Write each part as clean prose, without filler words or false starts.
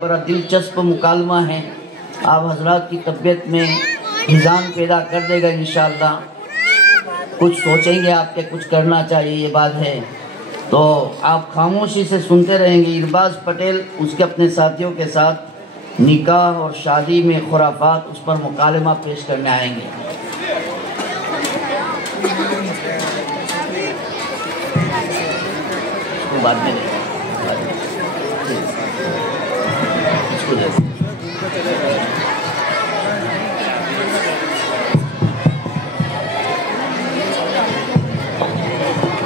बड़ा दिलचस्प मुकालमा है। आप हजरात की तबीयत में हिजान पैदा कर देगा इंशाअल्लाह। कुछ सोचेंगे आपके कुछ करना चाहिए, ये बात है, तो आप खामोशी से सुनते रहेंगे। इरबाज पटेल उसके अपने साथियों के साथ निकाह और शादी में खुराफात, उस पर मुकालमा पेश करने आएंगे। उसको बाद में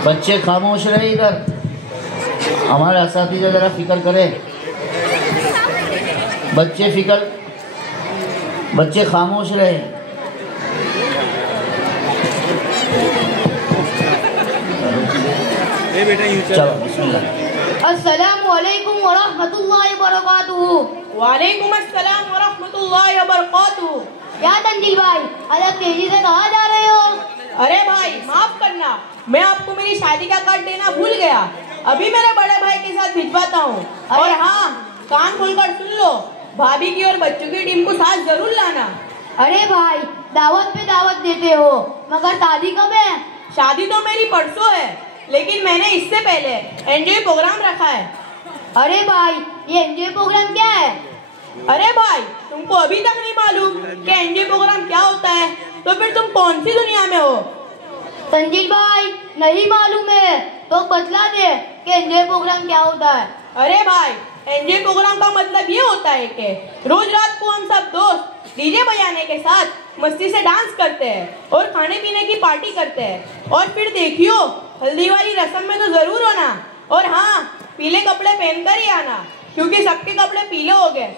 बच्चे खामोश रहे, इधर हमारे असातिज़ा जरा फिक्र करें। बच्चे खामोश रहे। चलो बिस्मिल्लाह। अस्सलामु अलैकुम व रहमतुल्लाहि व बरकातुहू। वालेकुम अस्सलाम व रहमतुल्लाहि व बरकातुहू। क्या तंजील भाई, अलग तेजी से कहाँ जा रहे हो? अरे भाई माफ करना, मैं आपको मेरी शादी का कार्ड देना भूल गया। अभी मेरे बड़े भाई के साथ भिजवाता हूँ। और हाँ, कान खोलकर सुन लो, भाभी की और बच्चों की टीम को साथ जरूर लाना। अरे भाई, दावत पे दावत देते हो, मगर शादी कब है? शादी तो मेरी परसों है, लेकिन मैंने इससे पहले एनजॉय प्रोग्राम रखा है। अरे भाई, ये एनजॉय प्रोग्राम क्या है? अरे भाई, तुमको अभी तक नहीं मालूम कि एनजॉय प्रोग्राम क्या होता है? तो फिर तुम कौन सी दुनिया में हो? तंजील भाई, नहीं मालूम है तो बतला दे कि एनजॉय प्रोग्राम क्या होता है। अरे भाई, एनजॉय प्रोग्राम का मतलब ये होता है कि रोज रात को हम सब दोस्त डीजे बजाने के साथ मस्ती से डांस करते हैं और खाने पीने की पार्टी करते हैं। और फिर देखियो, हल्दी वाली रस्म में तो जरूर होना। और हाँ, पीले कपड़े पहनकर ही आना, क्योंकि सबके कपड़े पीले हो गए।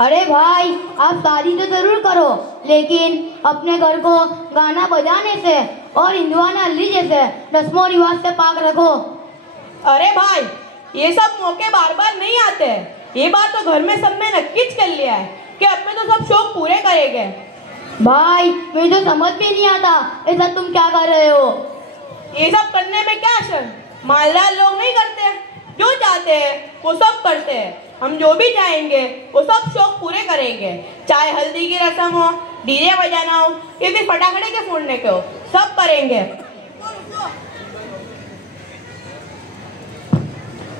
अरे भाई, आप शादी तो जरूर करो, लेकिन अपने घर को गाना बजाने से और हिंदुआना अल्ली जैसे रस्मों रिवाज से पाक रखो। अरे भाई, ये सब मौके बार बार नहीं आते। ये बात तो घर में सब में नक्कीच कर लिया है कि अब में तो सब शौक पूरे करेंगे। भाई, मुझे तो समझ में नहीं आता ऐसा तुम क्या कर रहे हो। ये सब करने में क्या शर्म? मालदार लोग नहीं करते, जो चाहते हैं वो सब करते हैं। हम जो भी चाहेंगे वो सब शौक पूरे करेंगे, चाहे हल्दी की रस्म हो, डीजे बजाना हो या फिर फटाखड़े के फोड़ने के हो, सब करेंगे।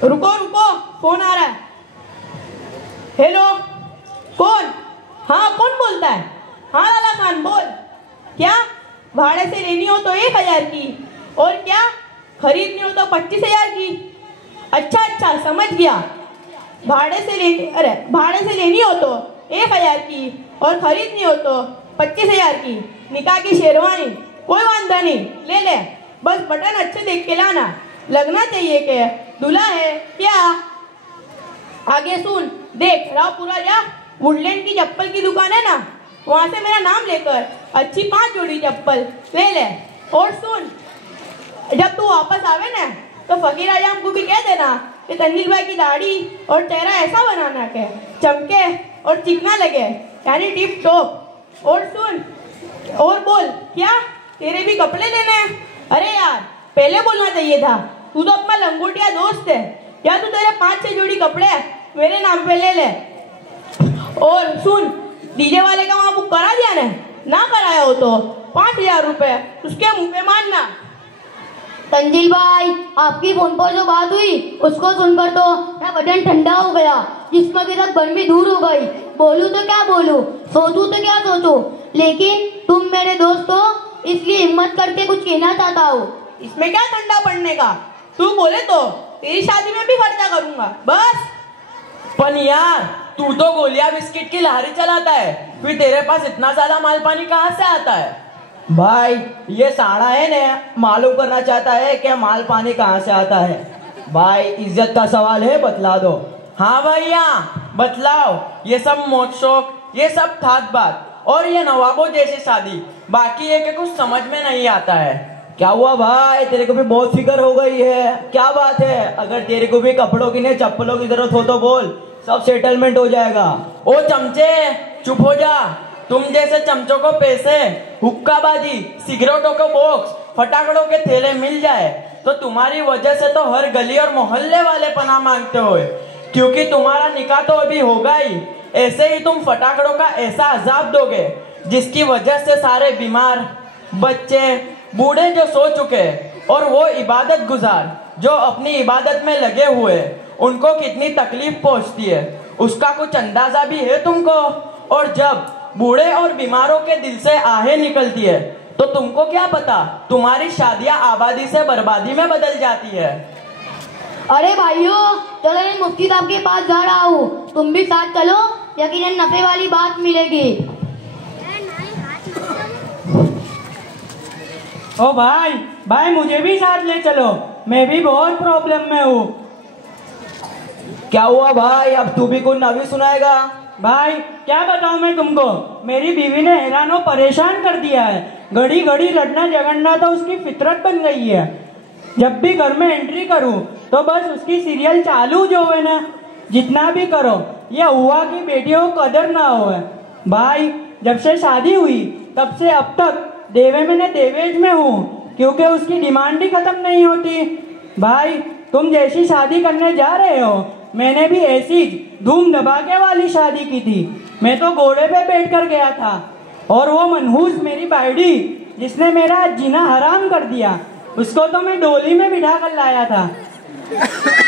रुको रुको, फोन आ रहा है। हेलो, कौन? हाँ, कौन बोलता है? हाँ लाला खान, बोल। क्या भाड़े से लेनी हो तो 1000 की, और क्या खरीदनी हो तो 25,000 की? अच्छा, समझ गया। भाड़े से लेनी हो तो 1000 की और खरीदनी हो तो 25,000 की। निकाह की शेरवानी, कोई वांधा नहीं, ले ले, बस बटन अच्छे देख के लाना, लगना चाहिए कि दूल्हा है क्या। आगे सुन, देख रावपुरा जा, वुडलैंड की चप्पल की दुकान है ना, वहाँ से मेरा नाम लेकर अच्छी 5 जोड़ी चप्पल ले ले। और सुन, जब तू वापस आवे ना तो फकीर आजम को भी कह देना कि तंजील भाई की दाढ़ी और चेहरा ऐसा बनाना के चमके और चिकना लगे, यानी टिप टॉप। और सुन, और बोल, क्या तेरे भी कपड़े लेने हैं? अरे यार, पहले बोलना चाहिए था, तू तो अपना लंगोटिया दोस्त है। या तू तेरे 5-6 जोड़ी कपड़े मेरे नाम पे ले ले। और सुन, डीजे वाले का वहाँ बुक करा दिया ना कराया हो तो 5,000 रुपए उसके मुंह पे मारना। तंजील भाई, आपकी फोन पर जो बात हुई उसको सुनकर तो मेरा बटन ठंडा हो गया, जिसमें भी तक गर्मी दूर हो गई। बोलूं तो क्या बोलूं, सोचूं तो क्या सोचूं, लेकिन तुम मेरे दोस्त हो, इसलिए हिम्मत करके कुछ कहना चाहता हूँ। इसमें क्या ठंडा पड़ने का? तू बोले तो तेरी शादी में भी खर्चा करूंगा, बस। पण यार, तू तो गोलियां बिस्किट की लहरी चलाता है, फिर तेरे पास इतना ज्यादा माल पानी कहाँ से आता है? भाई, ये साड़ा है ना, मालूम करना चाहता है कि माल पानी कहाँ से आता है। भाई, इज्जत का सवाल है, बतला दो। हाँ भैया, बतलाओ। ये सब मौत शौक, ये सब ठाट बात, और ये नवाबों जैसी शादी, बाकी ये के कुछ समझ में नहीं आता है। क्या हुआ भाई, तेरे को भी बहुत फिक्र हो गई है? क्या बात है? अगर तेरे को भी कपड़ों की नहीं चप्पलों की जरूरत हो तो बोल, सब सेटलमेंट हो जाएगा। ओ चमचे, चुप हो जा। तुम जैसे चमचों को पैसे, हुक्काबाजी, सिगरेटों को बॉक्स, फटाकड़ों के थैले मिल जाए तो तुम्हारी वजह से तो हर गली और मोहल्ले वाले पनाह मांगते हुए। क्योंकि तुम्हारा निकाह तो अभी होगा ही। ऐसे ही तुम फटाकड़ों का ऐसा अजाब दोगे जिसकी वजह से सारे बीमार, बच्चे, बूढ़े जो सो चुके और वो इबादत गुजार जो अपनी इबादत में लगे हुए, उनको कितनी तकलीफ पहुंचती है उसका कुछ अंदाजा भी है तुमको। और जब बूढ़े और बीमारों के दिल से आहें निकलती है तो तुमको क्या पता, तुम्हारी शादियां आबादी से बर्बादी में बदल जाती है। अरे भाइयों, चलो मैं मुफ्ती साहब के पास जा रहा हूँ, तुम भी साथ चलो, यकीनन नफे वाली बात मिलेगी। ओ भाई भाई मुझे भी साथ ले चलो, मैं भी बहुत प्रॉब्लम में हूँ। क्या हुआ भाई, अब तू भी कुछ नवी सुनाएगा? भाई क्या बताऊं मैं तुमको, मेरी बीवी ने हैरान और परेशान कर दिया है। घड़ी घड़ी रटना झगड़ना तो उसकी फितरत बन गई है। जब भी घर में एंट्री करूं तो बस उसकी सीरियल चालू जो है ना, जितना भी करो ये हुआ कि बेटियों को कदर ना हो है। भाई जब से शादी हुई तब से अब तक देवेज में हूँ, क्योंकि उसकी डिमांड ही खत्म नहीं होती। भाई तुम जैसी शादी करने जा रहे हो, मैंने भी ऐसी धूम धमाके वाली शादी की थी। मैं तो घोड़े पे बैठ कर गया था और वो मनहूस मेरी बाइडी जिसने मेरा जीना हराम कर दिया, उसको तो मैं डोली में बिठा कर लाया था।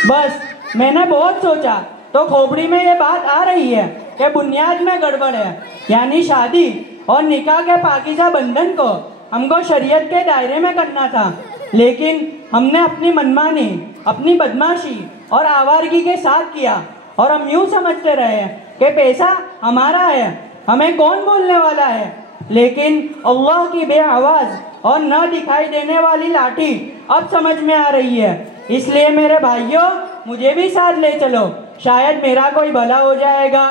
बस मैंने बहुत सोचा तो खोपड़ी में ये बात आ रही है कि बुनियाद में गड़बड़ है, यानी शादी और निकाह के पाकीज़ा बंधन को हमको शरीयत के दायरे में करना था। लेकिन हमने अपनी मनमानी, अपनी बदमाशी और आवारगी के साथ किया और हम यूं समझते रहे कि पैसा हमारा है, हमें कौन बोलने वाला है। लेकिन अल्लाह की बेआवाज और न दिखाई देने वाली लाठी अब समझ में आ रही है। इसलिए मेरे भाइयों, मुझे भी साथ ले चलो, शायद मेरा कोई भला हो जाएगा।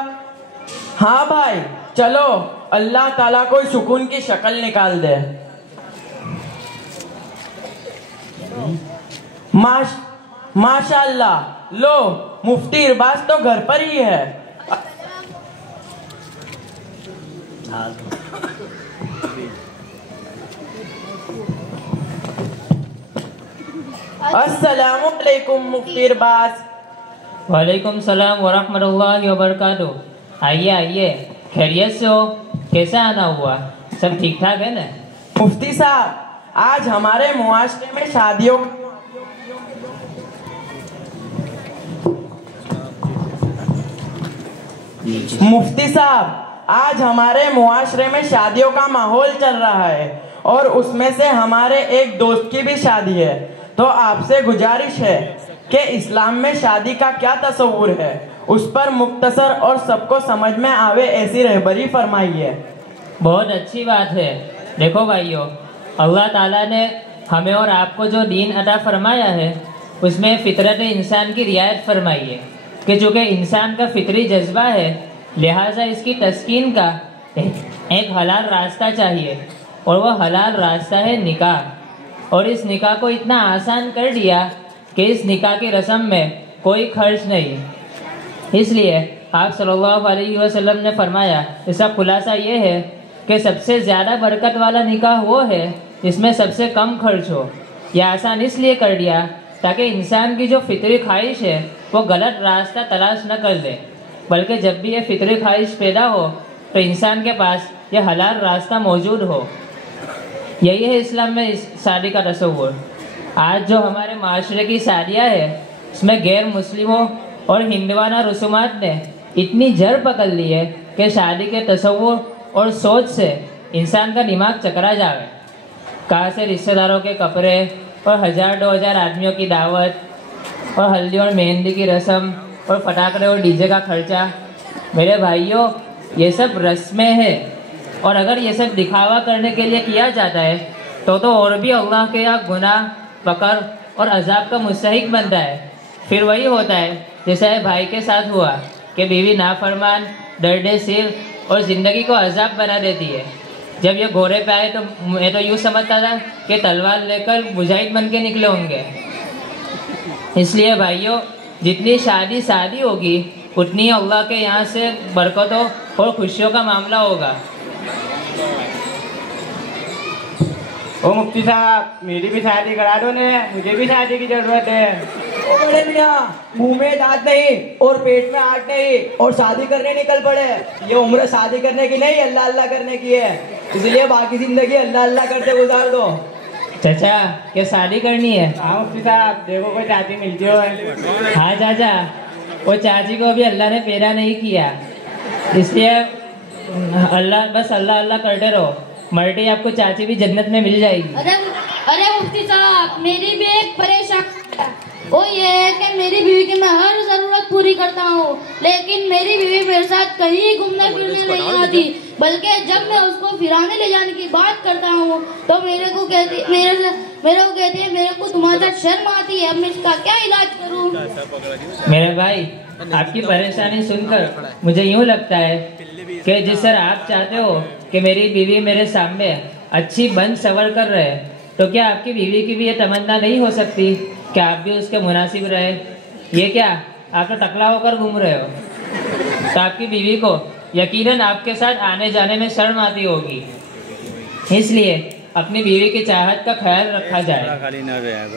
हाँ भाई चलो, अल्लाह ताला कोई सुकून की शक्ल निकाल दे। माशाअल्लाह, लो मुफ्ती इरबाज तो घर पर ही है। अस्सलामु अलैकुम मुफ्ती इरबाज। वालेकुम सलाम वरहमतुल्लाहि वबरकातुहू। आइए आइए, खैरियत से हो? कैसा आना हुआ? सब ठीक ठाक है ना? मुफ्ती साहब, आज हमारे मुआशरे में शादियों मुफ्ती साहब, आज हमारे मुआशरे में शादियों का माहौल चल रहा है और उसमें से हमारे एक दोस्त की भी शादी है। तो आपसे गुजारिश है कि इस्लाम में शादी का क्या तस्वुर है, उस पर मुख्तसर और सबको समझ में आवे ऐसी रहबरी फरमाइए। बहुत अच्छी बात है। देखो भाइयों, अल्लाह ताला ने हमें और आपको जो दीन अता फरमाया है उसमें फितरत इंसान की रियायत फरमाई है कि चूँकि इंसान का फितरी जज्बा है, लिहाजा इसकी तस्कीन का एक हलाल रास्ता चाहिए और वह हलाल रास्ता है निकाह। और इस निकाह को इतना आसान कर दिया कि इस निकाह की रस्म में कोई खर्च नहीं। इसलिए आप सल्लल्लाहु अलैहि वसल्लम ने फरमाया, इसका खुलासा ये है कि सबसे ज़्यादा बरकत वाला निकाह वो है जिसमें सबसे कम खर्च हो। यह आसान इसलिए कर दिया ताकि इंसान की जो फितरी ख्वाहिश है वो गलत रास्ता तलाश न कर ले, बल्कि जब भी ये फितरी ख्वाहिश पैदा हो तो इंसान के पास ये हलाल रास्ता मौजूद हो। यही है इस्लाम में इस शादी का तस्वुर। आज जो हमारे माशरे की शादियाँ है इसमें गैर मुस्लिमों और हिंदवाना रसूमात ने इतनी जड़ पकड़ ली है कि शादी के तस्वुर और सोच से इंसान का दिमाग चकरा जावे। कहाँ से रिश्तेदारों के कपड़े और 1000-2000 आदमियों की दावत और हल्दी और मेहंदी की रस्म और फटाकड़े और डीजे का खर्चा। मेरे भाइयों, ये सब रस्में हैं और अगर ये सब दिखावा करने के लिए किया जाता है तो और भी अल्लाह के यहाँ गुनाह, फकर और अजाब का मुस्तहिक बनता है। फिर वही होता है जैसा है भाई के साथ हुआ कि बीवी नाफरमान, दर्दे सिर और ज़िंदगी को अजाब बना देती है। जब ये घोड़े पे आए तो मैं तो यूँ समझता था कि तलवार लेकर मुजाहिद बन के निकले होंगे। इसलिए भाइयों, जितनी शादी होगी उतनी अल्लाह के यहाँ से बरकतों और खुशियों का मामला होगा। ओ मुफ्ती साहब, मेरी भी शादी करा दो ने, मुझे भी शादी की जरूरत है। ओ बड़े मियाँ, मुंह में दांत नहीं और पेट में आट नहीं और शादी करने निकल पड़े। ये उम्र शादी करने की नहीं, अल्लाह अल्लाह करने की है, इसलिए बाकी जिंदगी अल्लाह अल्लाह करते गुजार दो। चाचा क्या शादी करनी है? हाँ मुफ्ती साहब, देखो कोई चाची मिलती हो। हाँ चाचा, वो चाची को अभी अल्लाह ने पैदा नहीं किया, इसलिए अल्लाह बस अल्लाह अल्लाह करते रहो, मर्टी आपको चाची भी जन्नत में मिल जाएगी। अरे मुफ्ती साहब, मेरी भी एक परेशानी है। वो ये है कि मेरी बीवी की मैं हर जरूरत पूरी करता हूँ, लेकिन मेरी बीवी मेरे साथ कहीं घूमने फिरने नहीं आती, बल्कि जब मैं उसको फिराने ले जाने की बात करता हूँ तो मेरे को कहती है मेरे को तुम्हारे साथ शर्म आती है, अब मैं इसका क्या इलाज करूँ? मेरे भाई, आपकी परेशानी सुनकर मुझे यूँ लगता है कि जिस तरह आप चाहते हो कि मेरी बीवी मेरे सामने अच्छी बन सवर कर रहे, तो क्या आपकी बीवी की भी ये तमन्ना नहीं हो सकती कि आप भी उसके मुनासिब रहे? ये क्या, आप तो टकला होकर घूम रहे हो, तो आपकी बीवी को यकीनन आपके साथ आने जाने में शर्म आती होगी, इसलिए अपनी बीवी की चाहत का ख्याल रखा जाए।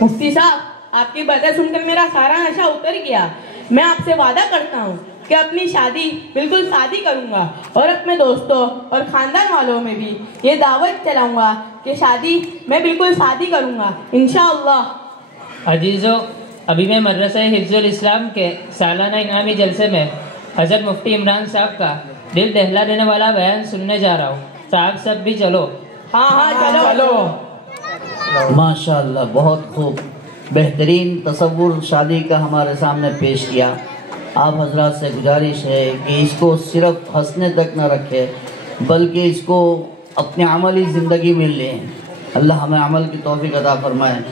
मुफ्ती साहब, आपकी बातें सुनकर मेरा सारा नशा उतर गया। मैं आपसे वादा करता हूँ कि अपनी शादी बिल्कुल शादी करूँगा और अपने दोस्तों और खानदान वालों में भी ये दावत चलाऊँगा कि शादी मैं बिल्कुल शादी करूँगा इंशाअल्लाह। अजीज़ो, अभी मैं मदरसा हिफ्जुल इस्लाम के सालाना इनामी जलसे में हज़रत मुफ्ती इमरान साहब का दिल दहला देने वाला बयान सुनने जा रहा हूँ, तो आप सब भी चलो। हाँ चलो। माशाअल्लाह, बहुत खूब, बेहतरीन तसव्वुर शादी का हमारे सामने पेश किया। आप हजरात से गुजारिश है कि इसको सिर्फ हंसने तक न रखें, बल्कि इसको अपनी अमली ज़िंदगी में लें। अल्लाह हमें अमल की तौफीक अता फरमाए।